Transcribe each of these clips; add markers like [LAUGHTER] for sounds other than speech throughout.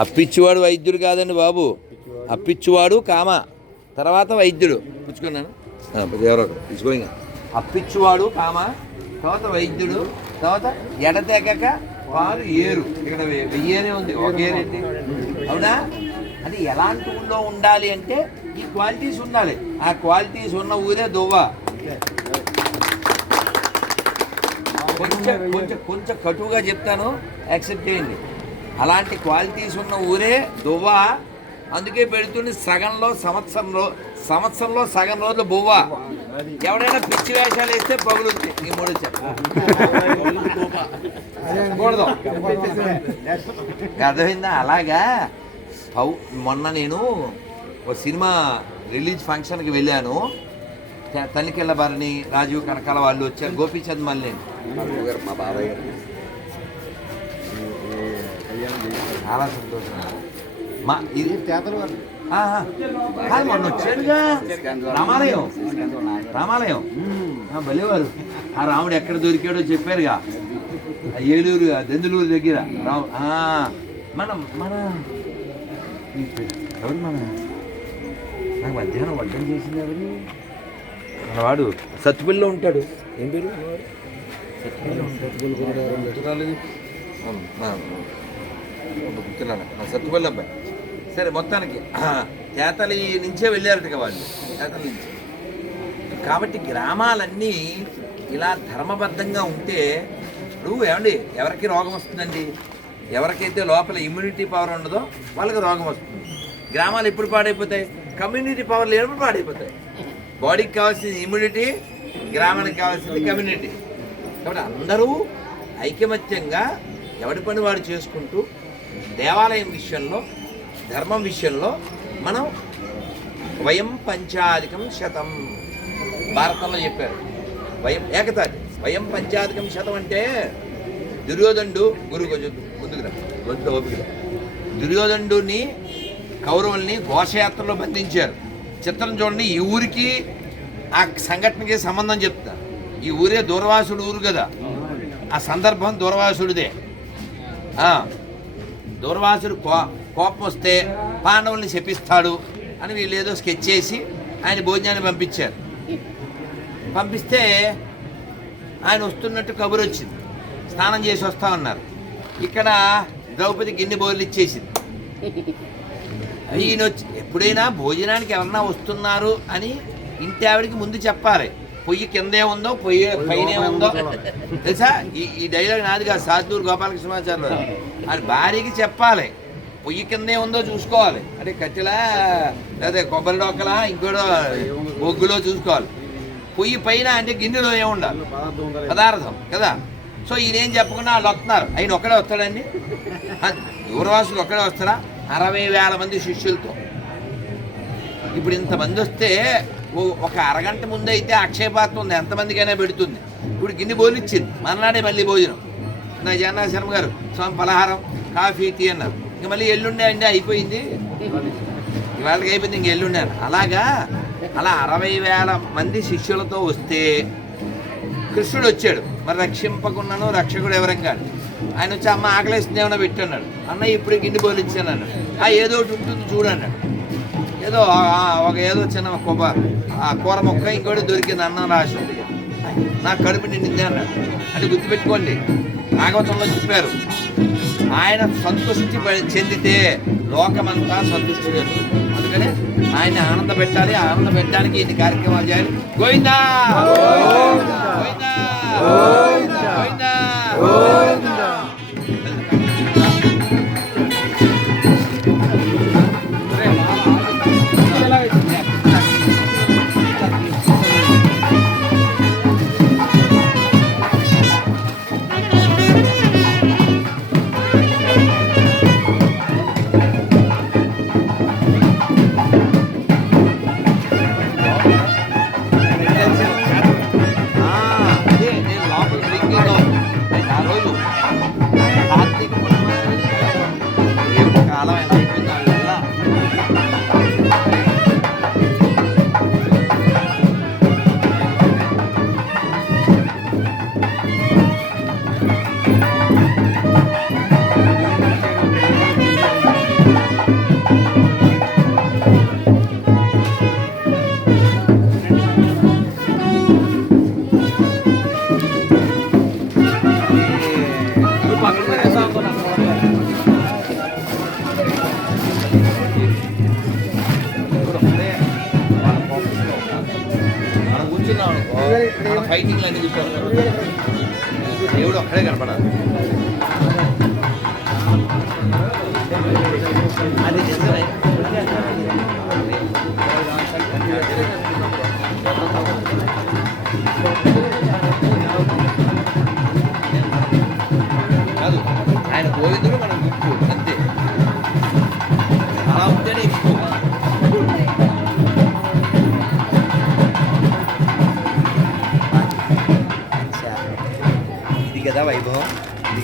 అప్పిచ్చువాడు వైద్యుడు కాదండి బాబు. అప్పిచ్చువాడు కామ. తర్వాత వైద్యుడు. పుచ్చుకున్నాను? ఎవరో అప్పిచ్చువాడు కామ తర్వాత వైద్యుడు తర్వాత ఎడతెగక వారు ఏరు. ఇక్కడ వెయ్యేనే ఉంది. ఒక అవునా? అది ఎలాంటి ఊళ్ళో ఉండాలి అంటే ఈ క్వాలిటీస్ ఉండాలి. ఆ క్వాలిటీస్ ఉన్న ఊరే దువ్వ. కొంచెం కొంచెం కొంచెం కటువుగా చెప్తాను. యాక్సెప్ట్ చేయండి. అలాంటి క్వాలిటీస్ ఉన్న ఊరే దువ్వ. అందుకే పెడుతుంది సగంలో సంవత్సరంలో సంవత్సరంలో సగం రోజులు బువ్వ. ఎవడైనా పిచ్చి వేషాలు వేస్తే పగులుద్ది. ఈ మూడు చెప్పకూడదు. అర్థమైందా? అలాగా? పౌ మొన్న నేను ఒక సినిమా రిలీజ్ ఫంక్షన్కి వెళ్ళాను. తనికెళ్ళ భరణి రాజీవ్ కనకాల వాళ్ళు వచ్చారు. గోపీచంద్ మళ్ళీ మా బాబాయ్ గారు. చాలా సంతోషం. మా ఇది ఆహా. కాదు మొన్న వచ్చాడుగా. రామాలయం. రామాలయం. భలేవారు. ఆ రాముడు ఎక్కడ దొరికాడో చెప్పారుగా. ఏలూరు దెందులూరు దగ్గర. ఆ, మన మన. ఎవరు మన? నాకు మధ్యాహ్నం వడ్డం చేసింది ఎవరు? మన వాడు సత్తుపల్లిలో ఉంటాడు. ఏం పేరు? మనవాడు? సత్తుపల్లిలో ఉంటాడు. గుర్తున్నాను సత్తుపల్లి అబ్బాయి. సరే మొత్తానికి [CLEARS THROAT] తేతలి నుంచే వెళ్ళారట వాళ్ళు. తేతలి నుంచి. కాబట్టి గ్రామాలన్నీ ఇలా ధర్మబద్ధంగా ఉంటే ఇప్పుడు ఏమండి ఎవరికి రోగం వస్తుందండి? ఎవరికైతే లోపల ఇమ్యూనిటీ పవర్ ఉండదో వాళ్ళకి రోగం వస్తుంది. గ్రామాలు ఎప్పుడు పాడైపోతాయి? కమ్యూనిటీ పవర్ లేనప్పుడు పాడైపోతాయి? బాడీకి కావాల్సింది ఇమ్యూనిటీ గ్రామానికి కావాల్సింది కమ్యూనిటీ కాబట్టి అందరూ ఐకమత్యంగా ఎవడి పని వాడు చేసుకుంటూ దేవాలయం విషయంలో ధర్మం విషయంలో మనం వయం పంచాధికం శతం. భారతంలో చెప్పారు. వయం ఏకతాటి. వయం పంచాధికం శతం అంటే దుర్యోధనుడు గురు కొంచెం గొంతు ఓపిక దుర్యోధనుడిని కౌరవుల్ని ఘోషయాత్రలో బంధించారు. చిత్రం చూడండి ఈ ఊరికి ఆ సంఘటనకి సంబంధం చెప్తా. ఈ ఊరే దూర్వాసుడు ఊరు కదా. ఆ సందర్భం దూర్వాసుడిదే. దూర్వాసుడు కో కోపం వస్తే పాండవుల్ని శపిస్తాడు అని వీళ్ళు ఏదో స్కెచ్ చేసి ఆయన భోజనాన్ని పంపించారు. పంపిస్తే ఆయన వస్తున్నట్టు కబురు వచ్చింది. స్నానం చేసి వస్తా ఉన్నారు. ఇక్కడ ద్రౌపది గిన్నె బోర్లు ఇచ్చేసింది. ఈయన వచ్చి ఎప్పుడైనా భోజనానికి ఎవరన్నా వస్తున్నారు అని ఇంటి ఆవిడకి ముందు చెప్పాలి. పొయ్యి కిందే ఉందో పొయ్యి పైనే ఉందో. తెలుసా? ఈ ఈ డైలాగ్ నాది కాదు సాధూర్ గోపాలకృష్ణాచార్య అది భార్యకి చెప్పాలి. పొయ్యి కిందే ఉందో చూసుకోవాలి. అంటే కట్టెలా లేదా కొబ్బరి డొక్కలా ఇంకోటో బొగ్గులో చూసుకోవాలి. పొయ్యి పైన అంటే గిన్నెలో ఏముండాలి పదార్థం ఉండాలి. పదార్థం కదా? సో ఈయనేం చెప్పకుండా వాళ్ళు వస్తున్నారు. ఆయన ఒక్కడే వస్తాడండి? దూరవాసులు ఒక్కడే వస్తారా? అరవై వేల మంది శిష్యులతో. ఇప్పుడు ఇంతమంది వస్తే ఒక అరగంట ముందు అయితే అక్షయపాత్ర ఉంది ఎంతమందికైనా పెడుతుంది. ఇప్పుడు గిన్నె బోలు ఇచ్చింది మర్నాడే మళ్ళీ భోజనం. నా జగన్నాథ శర్మ గారు స్వామి పలహారం కాఫీ టీ అన్నారు. ఇంక మళ్ళీ ఎల్లుండే అండి అయిపోయింది. ఇవాళకి అయిపోయింది ఇంక ఎల్లుండే అలాగా అలా అరవై వేల మంది శిష్యులతో వస్తే కృష్ణుడు వచ్చాడు. మరి రక్షింపకున్నాను రక్షకుడు ఎవరం ఆయన వచ్చి అమ్మ ఆకలేస్తుంది ఏమైనా పెట్టన్నాడు అన్న ఇప్పుడు గిన్నె బోలు ఇచ్చాను అన్నాడు. ఆ ఏదో ఒకటి ఉంటుంది చూడన్నాడు ఏదో ఒక ఏదో చిన్న కొబ్బ ఆ కూర మొక్క ఇంకోటి దొరికింది అన్నం రాసి నాకు కడుపు నిండింది అన్నాడు అంటే గుర్తుపెట్టుకోండి భాగవతంలో చెప్పారు ఆయన సంతృష్టి చెందితే లోకమంతా సంతృష్టి చెందుతుంది. అందుకనే ఆయన ఆనంద పెట్టాలి ఆనంద పెట్టడానికి ఇన్ని కార్యక్రమాలు చేయాలి. గోవిందా! గోవిందా! గోవిందా! ఫైటింగ్లు అన్ని చూస్తారు దేవుడు ఒక్కడే కనపడాలి. అది చేస్తారా? కాదు ఆయన గోవిందుడు మనం గుర్తు. అంతే. అలా ఉంటేనే ఎక్కువ.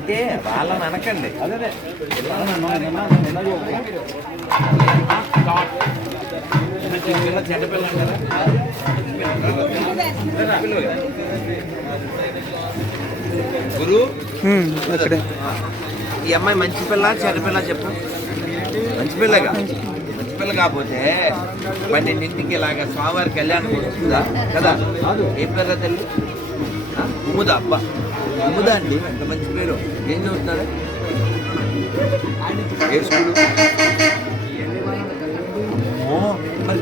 అంటే వాళ్ళని అనకండి. పిల్ల చెడ్డ పిల్ల? పిల్ల. గురు? ఈ అమ్మాయి మంచి పిల్ల చెడ్డ పిల్ల చెప్పు. మంచి పిల్లగా? మంచి పిల్ల. కాకపోతే పన్నెండింటికి ఇలాగ స్వామివారి కళ్యాణం వస్తుందా? కదా? ఏం పేరు తల్లి? ఉమ్ముదా? అబ్బా. అమ్ముదా అండి? ఎంత మంచి పేరు? ఏం చదువుతున్నారు? ఏ స్కూలు? మరి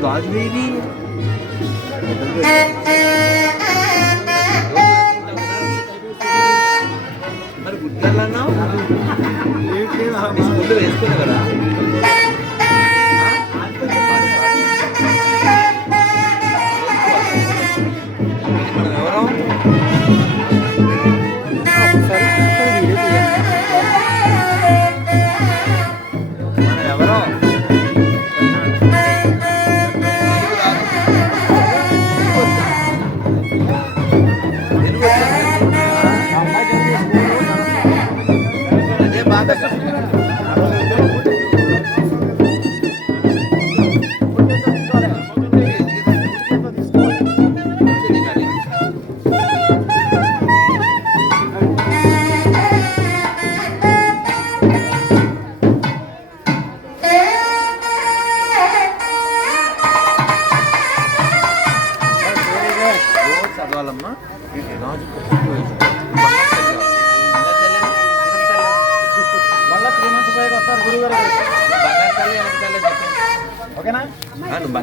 వెళ్ళా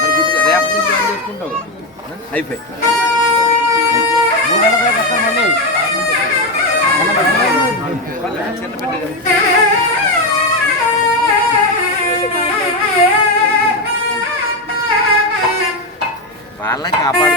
మరి గుడ్డు రేపటి నుంచి జాయిన్ చేసుకుంటావు కదా? ఆ, అయిపోయి మూడు నెలల పైకి వస్తారు మళ్ళీ చిన్న బిడ్డ కదా. వాళ్ళని కాపాడుకోవాలి